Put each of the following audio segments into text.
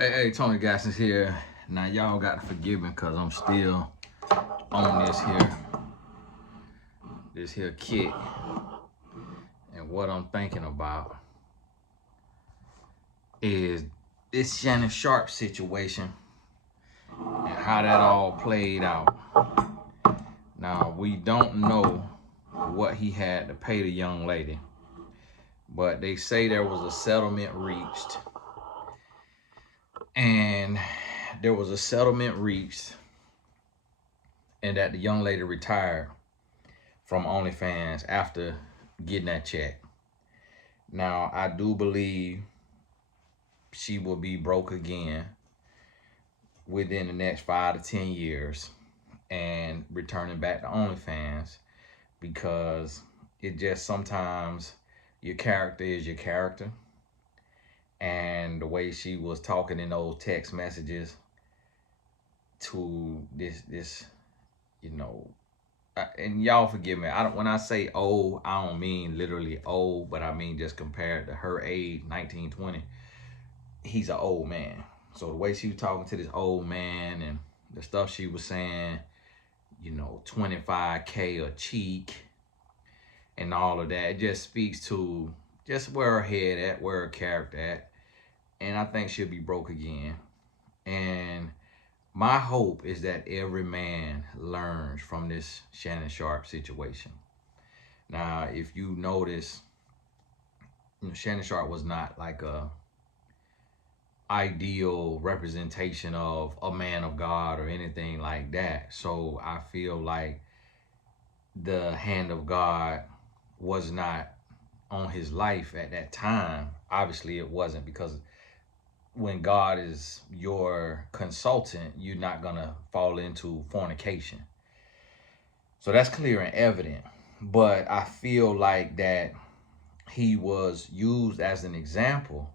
Hey, Tony Gasson's here. Now y'all got to forgive me because I'm still on this here kick, and what I'm thinking about is this Shannon Sharpe situation and how that all played out. Now we don't know what he had to pay the young lady, but they say there was a settlement reached, and there was a settlement reached, and that the young lady retired from OnlyFans after getting that check. Now, I do believe she will be broke again within the next 5 to 10 years and returning back to OnlyFans, because it just sometimes your character is your character. And the way she was talking in those text messages to this, you know, and y'all forgive me. I don't, when I say old, I don't mean literally old, but I mean just compared to her age, 19, 20. He's an old man. So the way she was talking to this old man and the stuff she was saying, 25K a cheek and all of that, it just speaks to just where her head at, where her character at. And I think she'll be broke again. And my hope is that every man learns from this Shannon Sharpe situation. Now, if you notice, Shannon Sharpe was not like a ideal representation of a man of God or anything like that. So I feel like the hand of God was not on his life at that time. Obviously, it wasn't, because when God is your consultant, you're not going to fall into fornication. So that's clear and evident. But I feel like that he was used as an example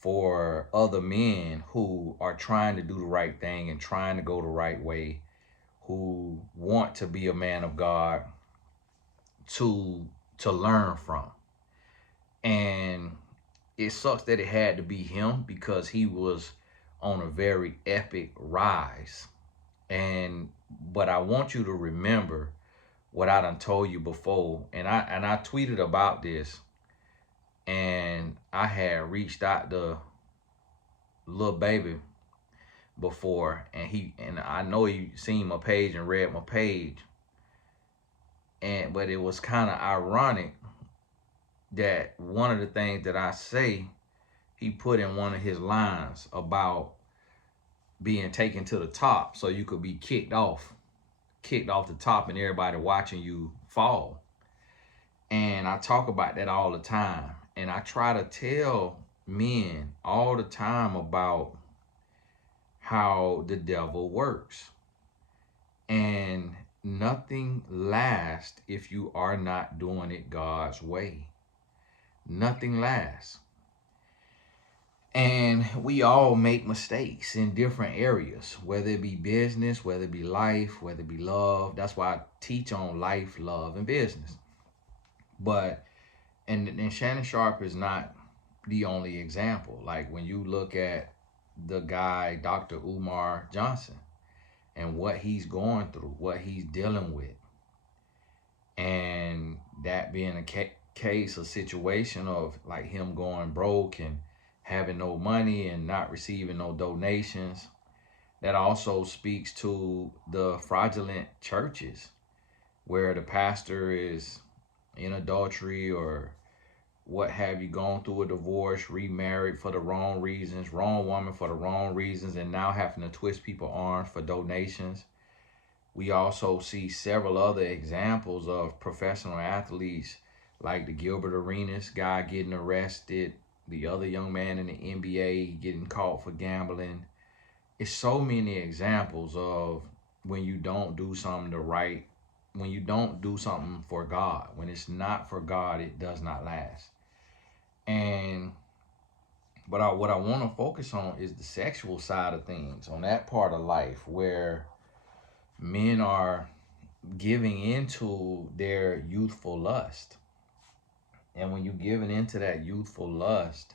for other men who are trying to do the right thing and trying to go the right way, who want to be a man of God, to learn from. And it sucks that it had to be him, because he was on a very epic rise. But I want you to remember what I done told you before, and I tweeted about this, and I had reached out to Lil Baby before, and I know he seen my page and read my page, but it was kind of ironic that one of the things that I say, he put in one of his lines about being taken to the top so you could be kicked off the top and everybody watching you fall. And I talk about that all the time, and I try to tell men all the time about how the devil works. And nothing lasts if you are not doing it God's way. Nothing lasts. And we all make mistakes in different areas, whether it be business, whether it be life, whether it be love. That's why I teach on life, love, and business. But, and Shannon Sharpe is not the only example. Like when you look at the guy, Dr. Umar Johnson, and what he's going through, what he's dealing with, and that being a case, a situation of like him going broke and having no money and not receiving no donations. That also speaks to the fraudulent churches where the pastor is in adultery or what have you, gone through a divorce, remarried for the wrong reasons, wrong woman for the wrong reasons, and now having to twist people's arms for donations. We also see several other examples of professional athletes, like the Gilbert Arenas guy getting arrested, the other young man in the NBA getting caught for gambling. It's so many examples of when you don't do something when you don't do something for God. When it's not for God, it does not last. And what I want to focus on is the sexual side of things, on that part of life where men are giving into their youthful lust. And when you're giving into that youthful lust,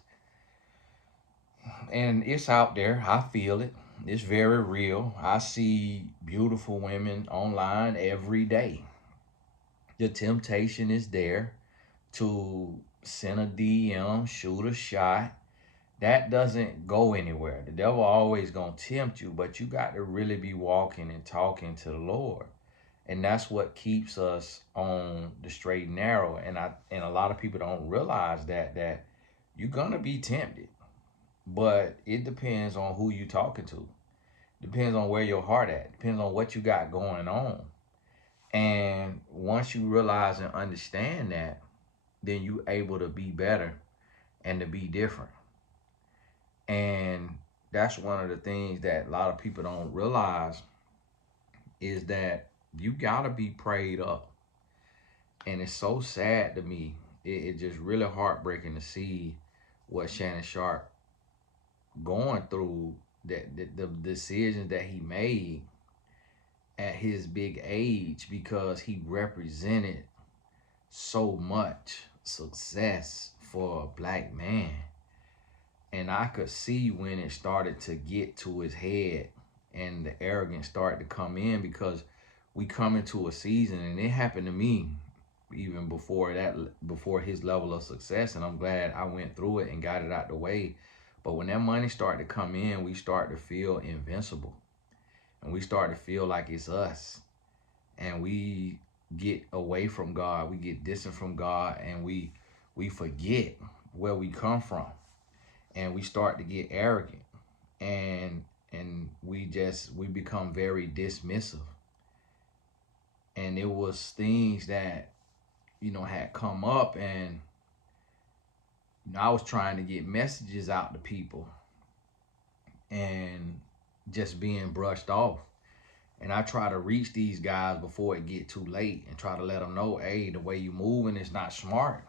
And it's out there. I feel it. It's very real. I see beautiful women online every day. The temptation is there to send a DM, shoot a shot. That doesn't go anywhere. The devil always gonna tempt you, but you got to really be walking and talking to the Lord. And that's what keeps us on the straight and narrow. And a lot of people don't realize that you're gonna be tempted. But it depends on who you talking to. Depends on where your heart at. Depends on what you got going on. And once you realize and understand that, then you able to be better and to be different. And that's one of the things that a lot of people don't realize is that you gotta be prayed up. And it's so sad to me. It's just really heartbreaking to see what Shannon Sharpe going through, that the decisions that he made at his big age, because he represented so much success for a black man. And I could see when it started to get to his head and the arrogance started to come in, because we come into a season, and it happened to me even before his level of success, and I'm glad I went through it and got it out the way. But when that money started to come in, we start to feel invincible, and we start to feel like it's us, and we get away from God, we get distant from God, and we forget where we come from, and we start to get arrogant, and we become very dismissive. And it was things that had come up, and I was trying to get messages out to people and just being brushed off. And I try to reach these guys before it get too late and try to let them know, hey, the way you moving is not smart.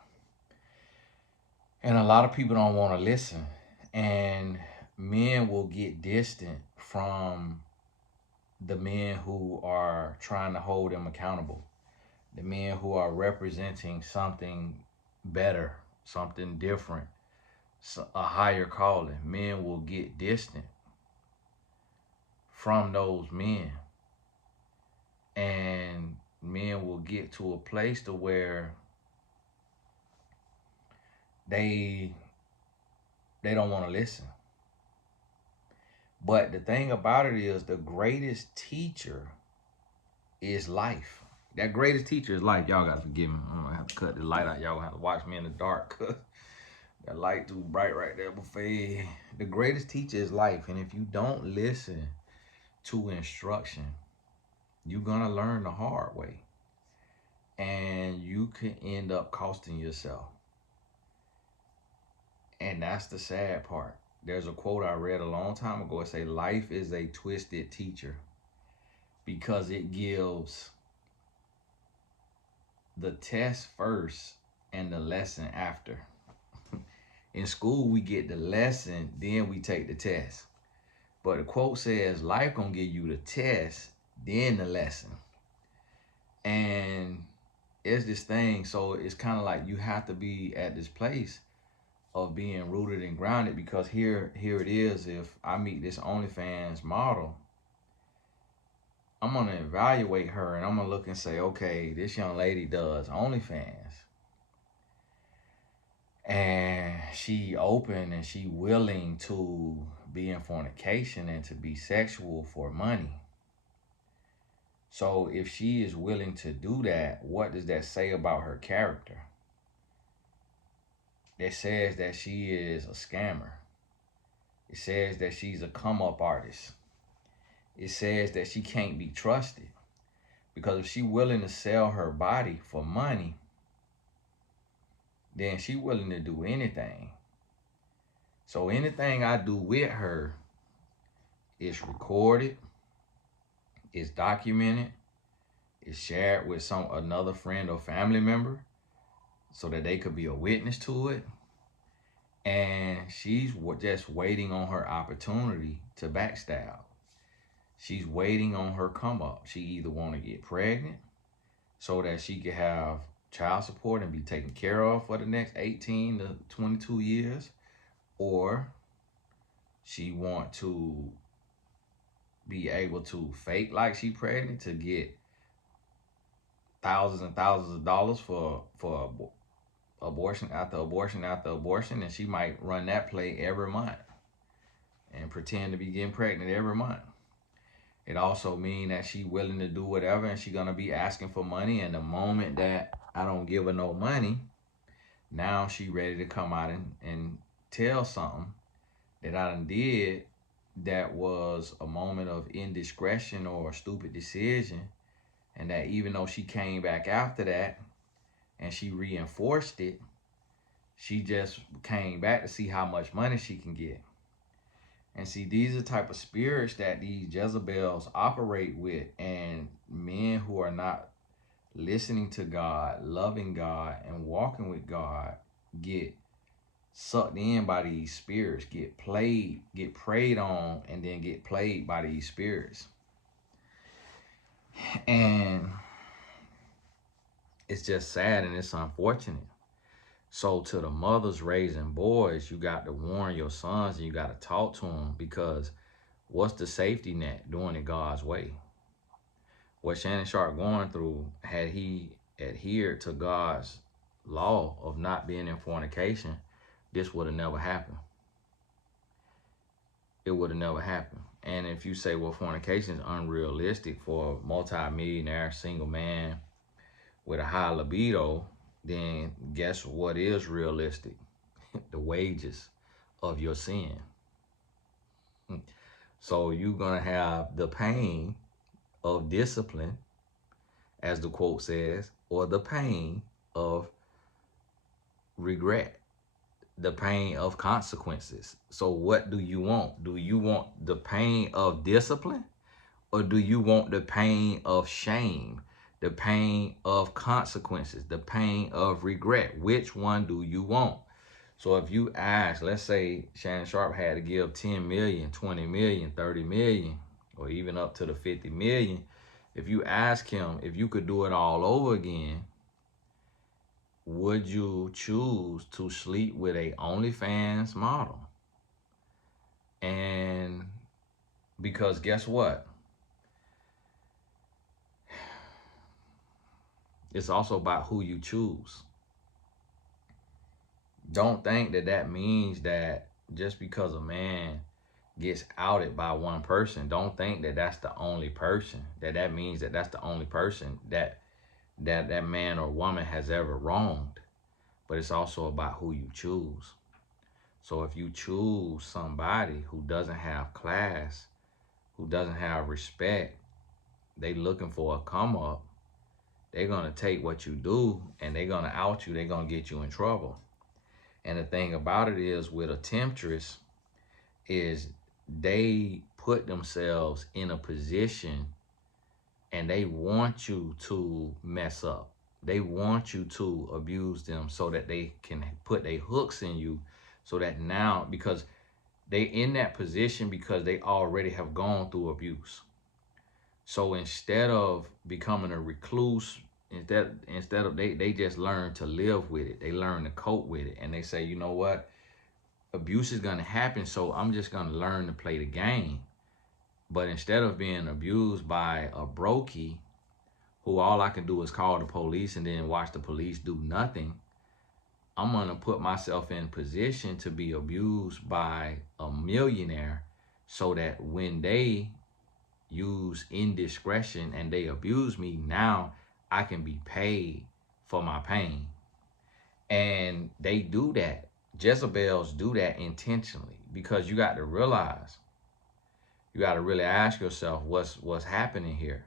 And a lot of people don't want to listen. And men will get distant from the men who are trying to hold them accountable. The men who are representing something better, something different, a higher calling. Men will get distant from those men. And men will get to a place to where they don't want to listen. But the thing about it is, the greatest teacher is life. That greatest teacher is life. Y'all gotta forgive me. I'm gonna have to cut the light out. Y'all gonna have to watch me in the dark. That light too bright right there, buffet. The greatest teacher is life. And if you don't listen to instruction, you're gonna learn the hard way. And you can end up costing yourself. And that's the sad part. There's a quote I read a long time ago. It say, life is a twisted teacher, because it gives the test first and the lesson after. In school, we get the lesson, then we take the test. But the quote says, life gonna give you the test, then the lesson. And it's this thing, so it's kind of like you have to be at this place of being rooted and grounded, because here it is. If I meet this OnlyFans model, I'm gonna evaluate her, and I'm gonna look and say, okay, this young lady does OnlyFans, and she open and she willing to be in fornication and to be sexual for money. So if she is willing to do that, what does that say about her character? It says that she is a scammer. It says that she's a come up artist. It says that she can't be trusted, because if she's willing to sell her body for money, then she's willing to do anything. So anything I do with her is recorded, is documented, is shared with another friend or family member, so that they could be a witness to it. And she's just waiting on her opportunity to backstab. She's waiting on her come up. She either want to get pregnant so that she can have child support and be taken care of for the next 18 to 22 years, or She want to be able to fake like she pregnant to get thousands and thousands of dollars for abortion after abortion after abortion, and she might run that play every month and pretend to be getting pregnant every month. It also means that she willing to do whatever, and she gonna be asking for money. And the moment that I don't give her no money, now she ready to come out and tell something that I done did that was a moment of indiscretion or a stupid decision, and that even though she came back after that and she reinforced it, she just came back to see how much money she can get. And see, these are the type of spirits that these Jezebels operate with, and men who are not listening to God, loving God, and walking with God get sucked in by these spirits, get preyed on, and then get played by these spirits. And it's just sad and it's unfortunate. So to the mothers raising boys, you got to warn your sons and you got to talk to them, because what's the safety net doing it God's way? What Shannon Sharpe going through, had he adhered to God's law of not being in fornication, this would have never happened. It would have never happened. And if you say, well, fornication is unrealistic for a multi-millionaire single man with a high libido, then guess what is realistic? The wages of your sin. So you're going to have the pain of discipline, as the quote says, or the pain of regret, the pain of consequences. So what do you want? Do you want the pain of discipline, or do you want the pain of shame, the pain of consequences, the pain of regret? Which one do you want? So if you ask, let's say Shannon Sharpe had to give 10 million, 20 million, 30 million, or even up to the 50 million, if you ask him if you could do it all over again, would you choose to sleep with a OnlyFans model? And because guess what? It's also about who you choose. Don't think that that means that just because a man gets outed by one person, don't think that that's the only person, that means that that's the only person that man or woman has ever wronged. But it's also about who you choose. So if you choose somebody who doesn't have class, who doesn't have respect, they looking for a come up, they're gonna take what you do and they're gonna out you, they're gonna get you in trouble. And the thing about it is, with a temptress, is they put themselves in a position and they want you to mess up. They want you to abuse them so that they can put their hooks in you, so that now, because they in that position because they already have gone through abuse. So instead of becoming a recluse, instead of they just learn to live with it. They learn to cope with it. And they say, you know what? Abuse is gonna happen, so I'm just gonna learn to play the game. But instead of being abused by a brokey who all I can do is call the police and then watch the police do nothing, I'm gonna put myself in position to be abused by a millionaire, so that when they use indiscretion and they abuse me, now I can be paid for my pain. And they do that. Jezebels do that intentionally, because you got to realize, you got to really ask yourself what's happening here.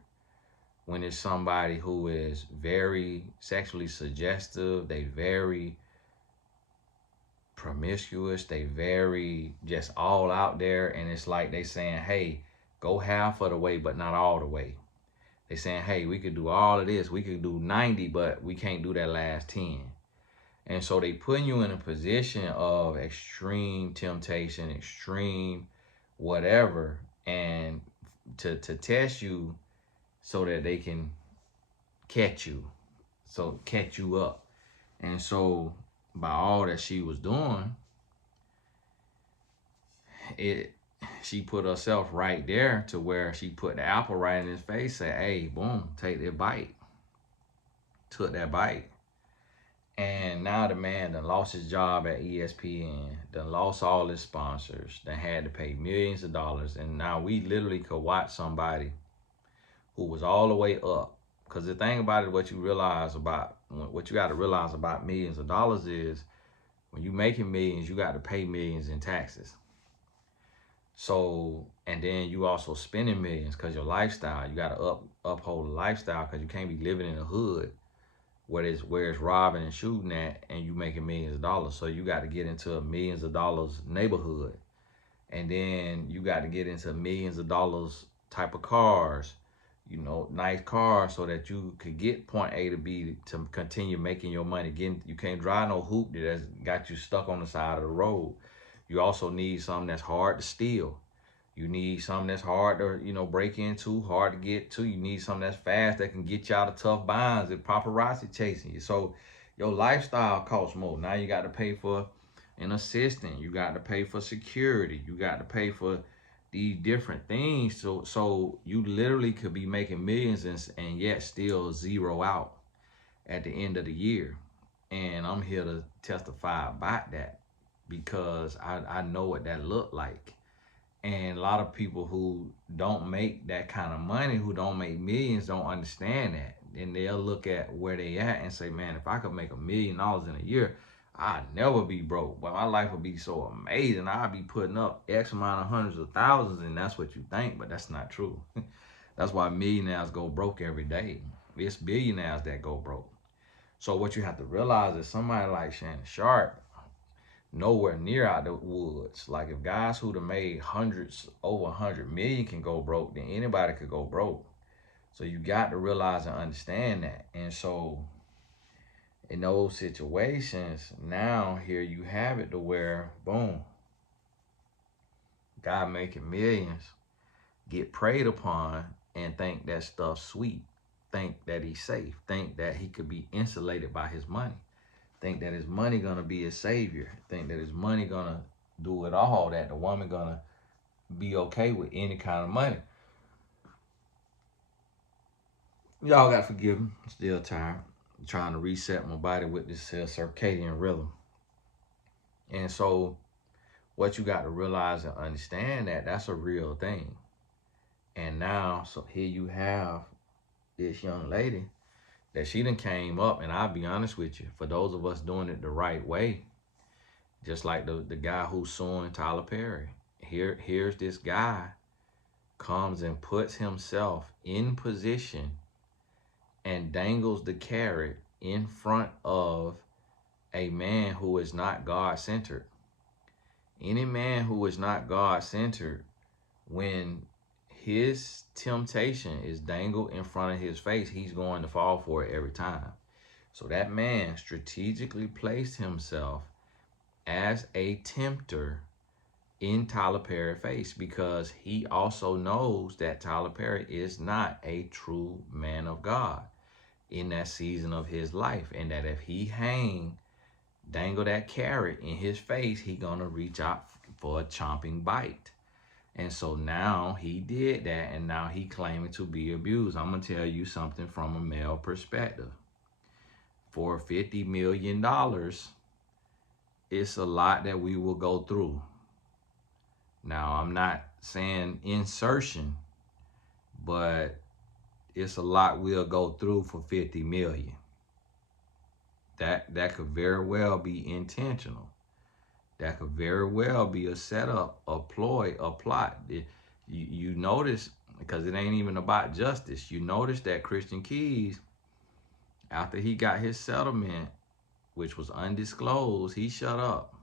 When it's somebody who is very sexually suggestive, they very promiscuous, they very just all out there, and it's like they saying, hey, go half of the way but not all the way. They saying, hey, we could do all of this, we could do 90, but we can't do that last 10. And so they putting you in a position of extreme temptation, extreme whatever, and to test you so that they can catch you up. And so by all that she was doing, she put herself right there to where she put the apple right in his face, say, hey, boom, take that bite. Took that bite. And now the man done lost his job at ESPN, done lost all his sponsors, done had to pay millions of dollars. And now we literally could watch somebody who was all the way up. Because the thing about it, what you got to realize about millions of dollars is when you making millions, you got to pay millions in taxes. So, and then you also spending millions because your lifestyle, you got to uphold a lifestyle because you can't be living in the hood where it's robbing and shooting at and you making millions of dollars. So you got to get into a millions of dollars neighborhood. And then you got to get into millions of dollars type of cars, nice cars so that you could get point A to B to continue making your money. Again, you can't drive no hoop that's got you stuck on the side of the road. You also need something that's hard to steal. You need something that's hard to, break into, hard to get to. You need something that's fast that can get you out of tough binds if paparazzi chasing you. So your lifestyle costs more. Now you got to pay for an assistant. You got to pay for security. You got to pay for these different things. So you literally could be making millions and yet still zero out at the end of the year. And I'm here to testify about that because I know what that looked like. And a lot of people who don't make that kind of money, who don't make millions, don't understand that. And they'll look at where they at and say, man, if I could make $1 million in a year, I'd never be broke. But my life would be so amazing. I'd be putting up X amount of hundreds of thousands, and that's what you think, but that's not true. That's why millionaires go broke every day. It's billionaires that go broke. So what you have to realize is somebody like Shannon Sharpe, nowhere near out the woods. Like if guys who'd have made over 100 million can go broke, then anybody could go broke. So you got to realize and understand that. And so in those situations, now here you have it to where, boom, guy making millions, get preyed upon and think that stuff's sweet, think that he's safe, think that he could be insulated by his money. Think that his money gonna be his savior. Think that his money gonna do it all. That the woman gonna be okay with any kind of money. Y'all gotta forgive me. I'm still tired. I'm trying to reset my body with this circadian rhythm. And so, what you got to realize and understand that's a real thing. And now, so here you have this young lady that she done came up, and I'll be honest with you, for those of us doing it the right way, just like the guy who's suing Tyler Perry. Here's this guy comes and puts himself in position and dangles the carrot in front of a man who is not God-centered. Any man who is not God-centered, when his temptation is dangled in front of his face, he's going to fall for it every time. So that man strategically placed himself as a tempter in Tyler Perry's face because he also knows that Tyler Perry is not a true man of God in that season of his life, and that if he dangle that carrot in his face, he gonna reach out for a chomping bite. And so now he did that, and now he claiming to be abused. I'm gonna tell you something from a male perspective. For $50 million, it's a lot that we will go through. Now, I'm not saying insertion, but it's a lot we'll go through for 50 million. That could very well be intentional. That could very well be a setup, a ploy, a plot. You notice, because it ain't even about justice, you notice that Christian Keys, after he got his settlement, which was undisclosed, he shut up.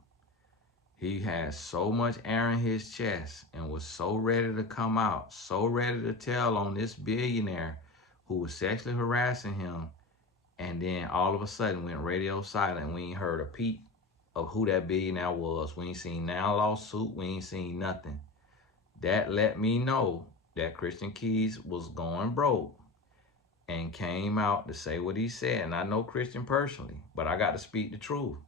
He had so much air in his chest and was so ready to come out, so ready to tell on this billionaire who was sexually harassing him, and then all of a sudden went radio silent. We ain't heard a peep of who that billionaire was. We ain't seen now lawsuit. We ain't seen nothing. That let me know that Christian Keys was going broke and came out to say what he said. And I know Christian personally, but I got to speak the truth.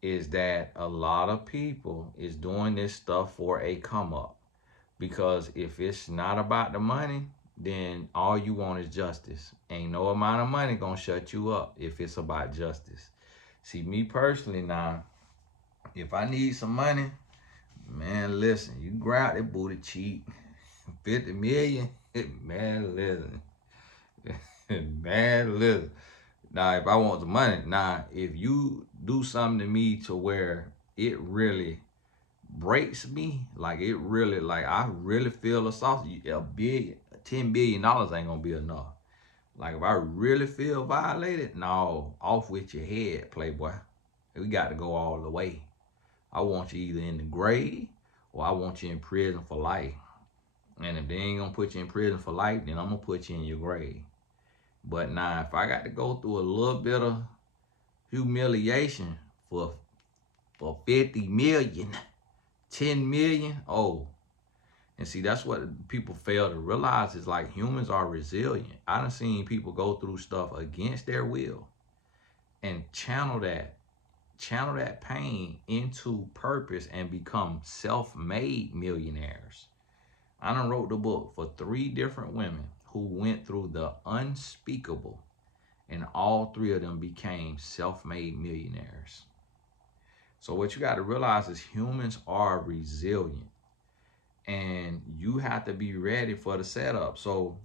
Is that a lot of people is doing this stuff for a come up. Because if it's not about the money, then all you want is justice. Ain't no amount of money gonna shut you up if it's about justice. See, me personally now, if I need some money, man, listen, you grab that booty cheap, 50 million, man, listen, man, listen. Now, if I want the money, now, if you do something to me to where it really breaks me, like it really, like I really feel a sausage, $10 billion ain't gonna be enough. Like if I really feel violated, no, off with your head, playboy. We got to go all the way. I want you either in the grave or I want you in prison for life. And if they ain't gonna put you in prison for life, then I'm gonna put you in your grave. But now, if I got to go through a little bit of humiliation for 50 million, 10 million, oh. And see, that's what people fail to realize is like humans are resilient. I done seen people go through stuff against their will and channel that pain into purpose and become self-made millionaires. I done wrote the book for 3 different women who went through the unspeakable, and all 3 of them became self-made millionaires. So what you got to realize is humans are resilient, and you have to be ready for the setup. So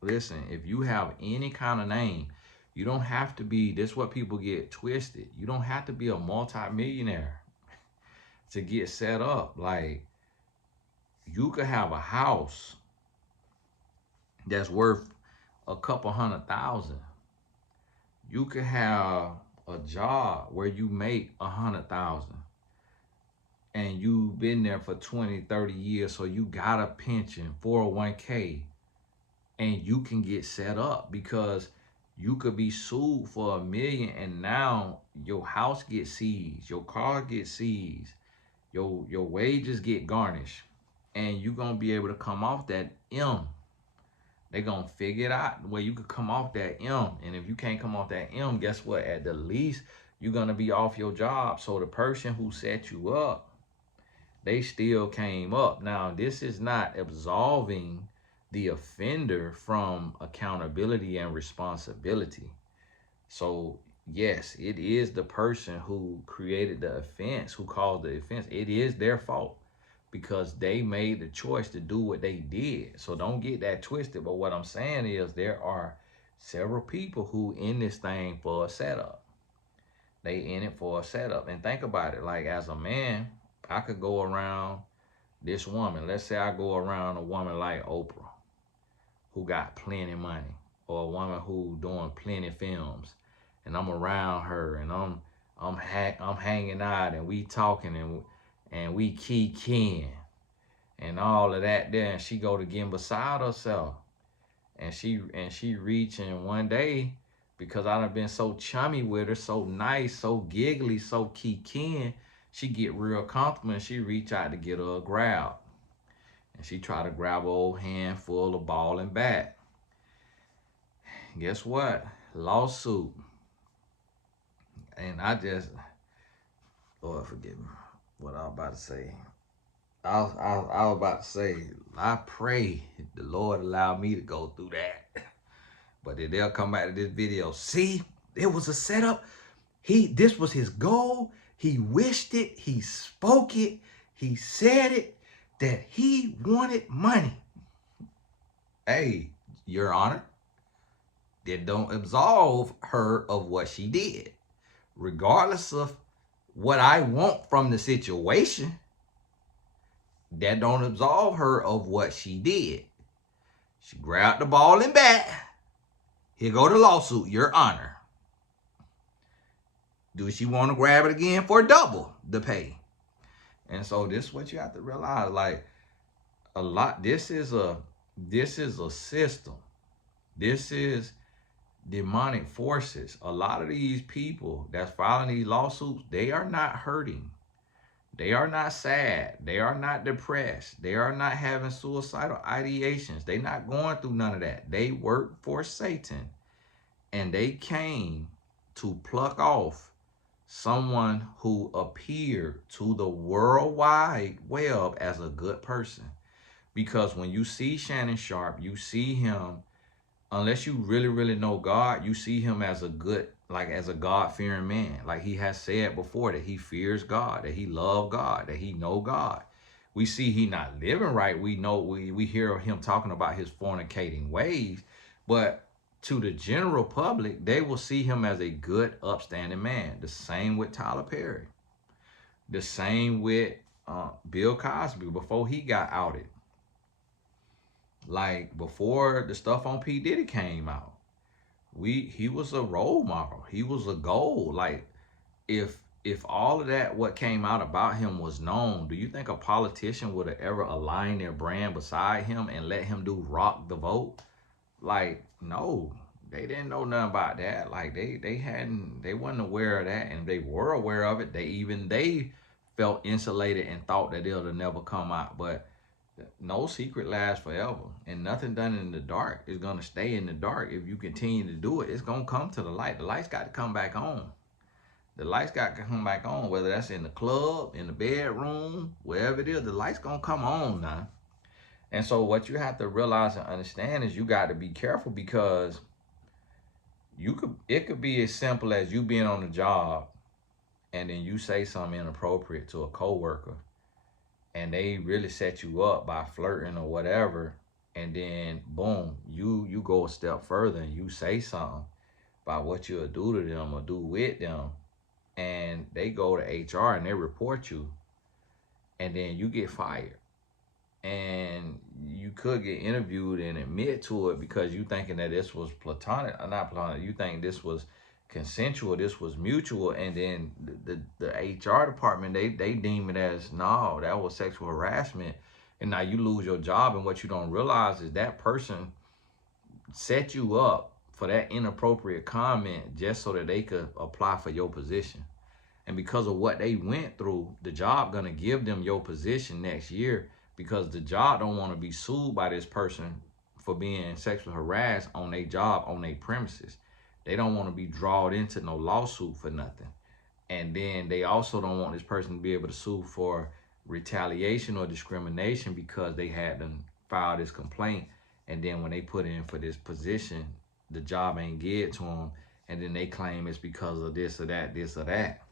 listen, if you have any kind of name, you don't have to be, this is what people get twisted. You don't have to be a multi-millionaire to get set up. Like, you could have a house that's worth a couple $100,000. You could have a job where you make 100,000 and you've been there for 20, 30 years, so you got a pension, 401k, and you can get set up because you could be sued for $1 million and now your house gets seized, your car gets seized, your wages get garnished, and you're gonna be able to come off that M. They're gonna figure it out where you could come off that M. And if you can't come off that M, guess what? At the least, you're gonna be off your job. So the person who set you up, they still came up. Now, this is not absolving the offender from accountability and responsibility. So yes, it is the person who created the offense, who caused the offense. It is their fault because they made the choice to do what they did. So don't get that twisted. But what I'm saying is there are several people who in this thing for a setup. They in it for a setup. And think about it. Like, as a man, I could go around this woman. Let's say I go around a woman like Oprah, who got plenty money, or a woman who doing plenty films, and I'm around her, and I'm hanging out, and we talking, and we kicking, and all of that there, and she go to getting beside herself, and she reaching one day, because I done been so chummy with her, so nice, so giggly, so kicking, she get real comfortable, and she reach out to get her a grab. And she try to grab her old handful of ball and bat. Guess what? Lawsuit. And I just, Lord forgive me, what I was about to say. I was about to say, I pray the Lord allow me to go through that. But then they'll come back to this video. See, it was a setup. This was his goal. He wished it. He spoke it. He said it, that he wanted money. Hey, Your Honor, that don't absolve her of what she did. Regardless of what I want from the situation, that don't absolve her of what she did. She grabbed the ball and bat. Here go the lawsuit, Your Honor. Do she want to grab it again for double the pay? And so this is what you have to realize. Like, a lot, this is a system. This is demonic forces. A lot of these people that's filing these lawsuits, they are not hurting. They are not sad. They are not depressed. They are not having suicidal ideations. They're not going through none of that. They work for Satan, and they came to pluck off someone who appeared to the world wide web as a good person. Because when you see Shannon Sharpe, you see him, unless you really, really know God, you see him as a good, like as a God-fearing man. Like he has said before, that he fears God, that he loves God, that he know God. We see he not living right. We know, we hear him talking about his fornicating ways, but to the general public, they will see him as a good, upstanding man. The same with Tyler Perry. The same with Bill Cosby before he got outed. Like before the stuff on P. Diddy came out, he was a role model. He was a goal. Like if all of that what came out about him was known, do you think a politician would have ever aligned their brand beside him and let him do rock the vote? Like, no, they didn't know nothing about that. Like they wasn't aware of that, and if they were aware of it, they felt insulated and thought that it'll never come out. But no secret lasts forever, and nothing done in the dark is gonna stay in the dark. If you continue to do it, it's gonna come to the light. The lights got to come back on. The lights got to come back on, whether that's in the club, in the bedroom, wherever it is, the lights gonna come on now. And so what you have to realize and understand is you got to be careful, because it could be as simple as you being on the job and then you say something inappropriate to a coworker, and they really set you up by flirting or whatever, and then boom, you go a step further and you say something about what you'll do to them or do with them, and they go to HR and they report you, and then you get fired. And you could get interviewed and admit to it because you thinking that this was platonic, or not platonic, you think this was consensual, this was mutual, and then the HR department, they deem it as, no, that was sexual harassment, and now you lose your job. And what you don't realize is that person set you up for that inappropriate comment just so that they could apply for your position. And because of what they went through, the job gonna give them your position next year, because the job don't want to be sued by this person for being sexually harassed on their job, on their premises. They don't want to be drawn into no lawsuit for nothing. And then they also don't want this person to be able to sue for retaliation or discrimination because they had to file this complaint. And then when they put in for this position, the job ain't get to them. And then they claim it's because of this or that, this or that.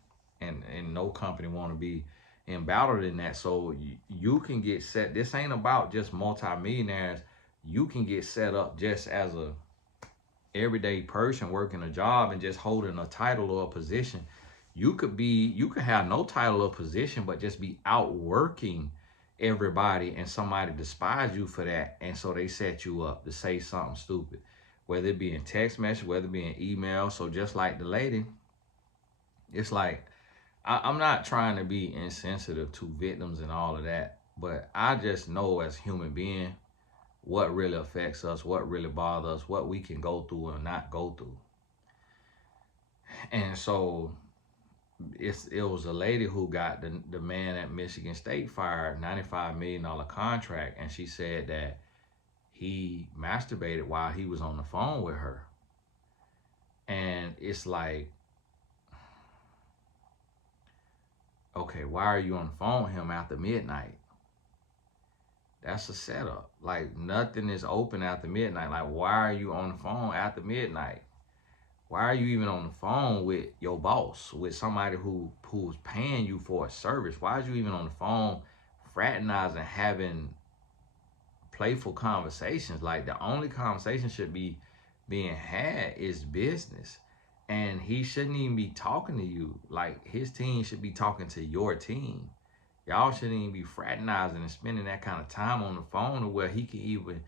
And no company want to be embattled in that. So you can get set. This ain't about just multimillionaires. You can get set up just as a everyday person working a job and just holding a title or a position. You could have no title or position, but just be outworking everybody, and somebody despise you for that. And so they set you up to say something stupid, whether it be in text message, whether it be in email. So just like the lady, it's like, I'm not trying to be insensitive to victims and all of that, but I just know as human beings what really affects us, what really bothers us, what we can go through and not go through. And so it was a lady who got the man at Michigan State fired, $95 million contract, and she said that he masturbated while he was on the phone with her. And it's like, okay, why are you on the phone with him after midnight? That's a setup. Like, nothing is open after midnight. Like, why are you on the phone after midnight? Why are you even on the phone with your boss, with somebody who's paying you for a service? Why are you even on the phone fraternizing, having playful conversations? Like, the only conversation should be being had is business. And he shouldn't even be talking to you. Like, his team should be talking to your team. Y'all shouldn't even be fraternizing and spending that kind of time on the phone to where he can even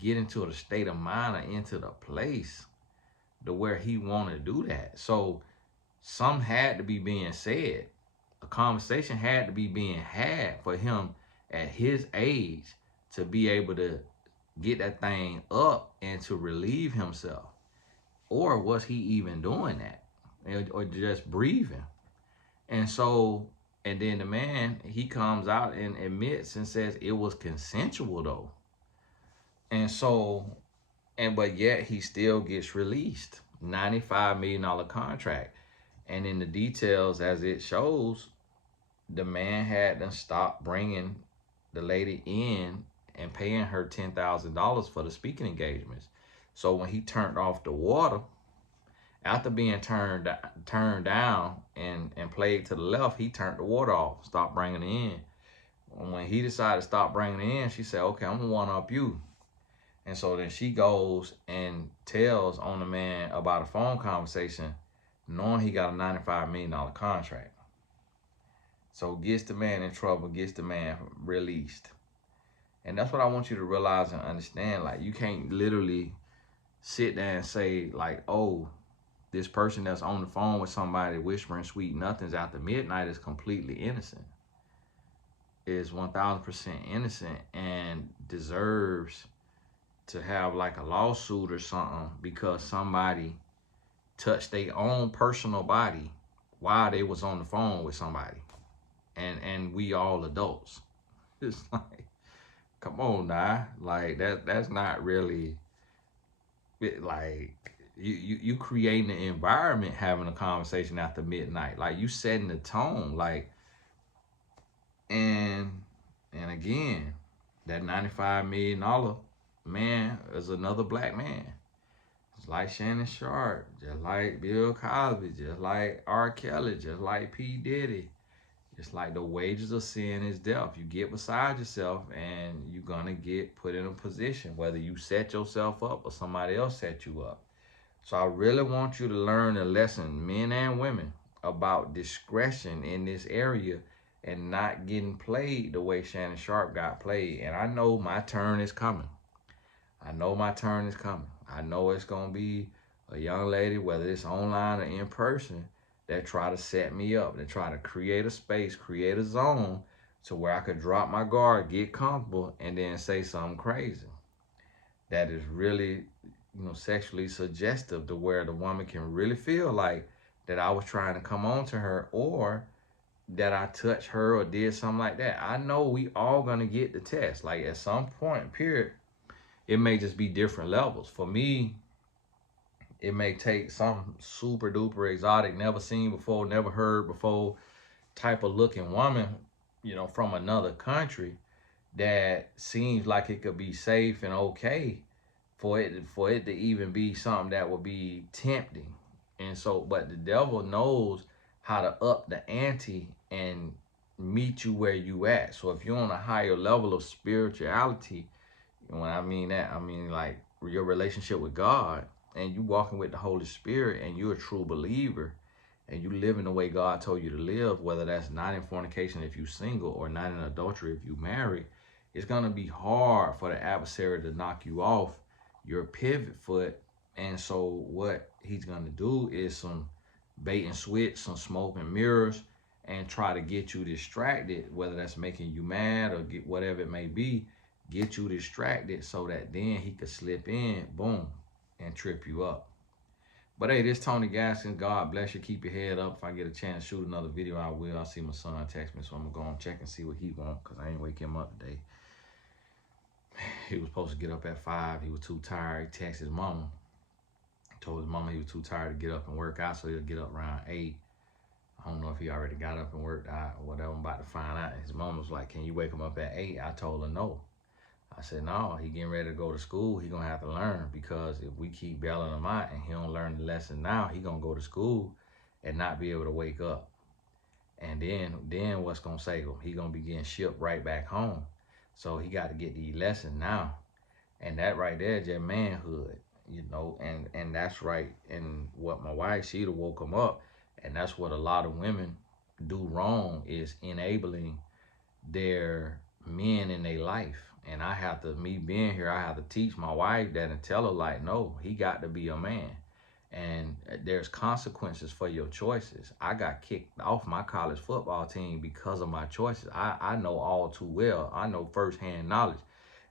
get into the state of mind or into the place to where he want to do that. So some had to be being said. A conversation had to be being had for him at his age to be able to get that thing up and to relieve himself. Or was he even doing that? Or just breathing? And so, and then the man, he comes out and admits and says it was consensual though. And so, but yet he still gets released. $95 million contract. And in the details, as it shows, the man had to stop bringing the lady in and paying her $10,000 for the speaking engagements. So when he turned off the water, after being turned down and played to the left, he turned the water off, stopped bringing it in. When he decided to stop bringing it in, she said, okay, I'm gonna one up you. And so then she goes and tells on the man about a phone conversation, knowing he got a $95 million contract. So gets the man in trouble, gets the man released. And that's what I want you to realize and understand. Like, you can't literally sit there and say, like, oh, this person that's on the phone with somebody whispering sweet nothings after midnight is completely innocent. Is 1,000% innocent and deserves to have like a lawsuit or something because somebody touched their own personal body while they was on the phone with somebody. And we all adults. It's like, come on now. Like, that's not really, like, you creating an environment having a conversation after midnight. Like, you setting the tone. Like, and again, that $95 million man is another black man. Just like Shannon Sharpe, just like Bill Cosby, just like R. Kelly, just like P. Diddy. It's like the wages of sin is death. You get beside yourself and you're going to get put in a position, whether you set yourself up or somebody else set you up. So I really want you to learn a lesson, men and women, about discretion in this area and not getting played the way Shannon Sharpe got played. And I know my turn is coming. I know my turn is coming. I know it's going to be a young lady, whether it's online or in person, that try to set me up, that try to create a space, create a zone to where I could drop my guard, get comfortable, and then say something crazy that is really, sexually suggestive to where the woman can really feel like that I was trying to come on to her or that I touched her or did something like that. I know we all gonna get the test. Like, at some point, period, it may just be different levels. For me, it may take some super duper exotic, never seen before, never heard before type of looking woman, from another country that seems like it could be safe and okay for it to even be something that would be tempting. And so, but the devil knows how to up the ante and meet you where you at. So if you're on a higher level of spirituality, when I mean that, I mean like your relationship with God, and you walking with the Holy Spirit, and you're a true believer, and you living the way God told you to live, whether that's not in fornication if you single or not in adultery if you married, it's gonna be hard for the adversary to knock you off your pivot foot. And so what he's gonna do is some bait and switch, some smoke and mirrors, and try to get you distracted, whether that's making you mad or get whatever it may be, get you distracted so that then he could slip in, boom, and trip you up. But hey, this Tony Gaskins. God bless you. Keep your head up. If I get a chance to shoot another video, I will. I see my son text me, so I'm gonna go and check and see what he wants, because I ain't wake him up today. He was supposed to get up at 5. He was too tired. He texted his mama. Told his mama he was too tired to get up and work out, so he'll get up around 8. I don't know if he already got up and worked out or whatever. I'm about to find out. His mama was like, can you wake him up at 8? I told her no. I said, no, he getting ready to go to school. He gonna have to learn, because if we keep bailing him out and he don't learn the lesson now, he gonna go to school and not be able to wake up. And then what's gonna save him? He gonna be getting shipped right back home. So he got to get the lesson now. And that right there is just manhood, and that's right. And what my wife, she'd have woke him up. And that's what a lot of women do wrong, is enabling their men in their life. And me being here, I have to teach my wife that and tell her, like, no, he got to be a man. And there's consequences for your choices. I got kicked off my college football team because of my choices. I know all too well. I know firsthand knowledge.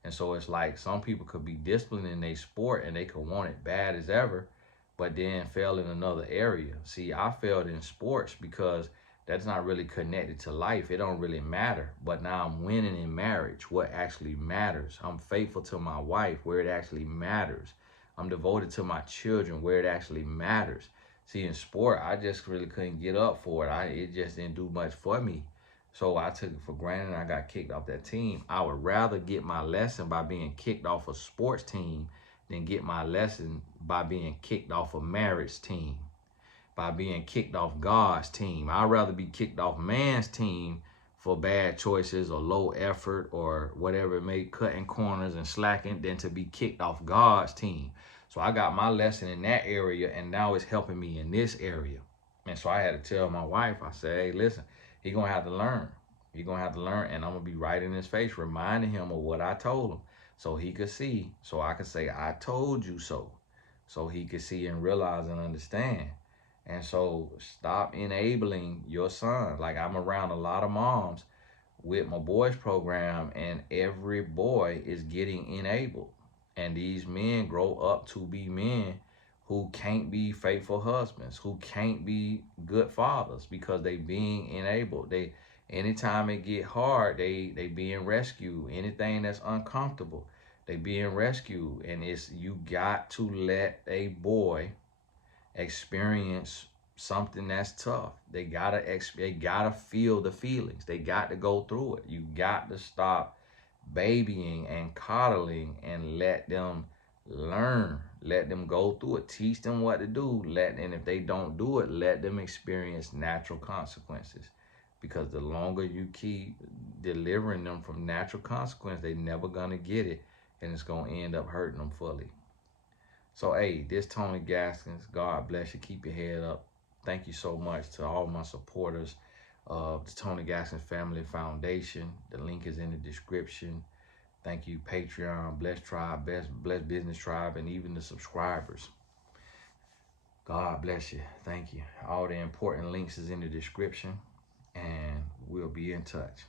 And so it's like some people could be disciplined in their sport and they could want it bad as ever, but then fail in another area. See, I failed in sports because that's not really connected to life. It don't really matter. But now I'm winning in marriage, what actually matters. I'm faithful to my wife, where it actually matters. I'm devoted to my children, where it actually matters. See, in sport, I just really couldn't get up for it. It just didn't do much for me. So I took it for granted and I got kicked off that team. I would rather get my lesson by being kicked off a sports team than get my lesson by being kicked off a marriage team, by being kicked off God's team. I'd rather be kicked off man's team for bad choices or low effort or whatever it may, cutting corners and slacking, than to be kicked off God's team. So I got my lesson in that area, and now it's helping me in this area. And so I had to tell my wife, I said, hey, listen, he gonna have to learn. He gonna have to learn, and I'm gonna be right in his face, reminding him of what I told him, so he could see, so I could say, I told you so. So he could see and realize and understand. And so stop enabling your son. Like, I'm around a lot of moms with my boys program, and every boy is getting enabled. And these men grow up to be men who can't be faithful husbands, who can't be good fathers, because they being enabled. They, anytime it get hard, they being rescued. Anything that's uncomfortable, they being rescued. And it's, you got to let a boy experience something that's tough. They gotta feel the feelings. They got to go through it. You got to stop babying and coddling and let them learn. Let them go through it. Teach them what to do. And if they don't do it, let them experience natural consequences. Because the longer you keep delivering them from natural consequence, they never gonna get it, and it's gonna end up hurting them fully. So, hey, this Tony Gaskins. God bless you. Keep your head up. Thank you so much to all my supporters of the Tony Gaskins Family Foundation. The link is in the description. Thank you, Patreon, Blessed Tribe, Blessed Business Tribe, and even the subscribers. God bless you. Thank you. All the important links is in the description, and we'll be in touch.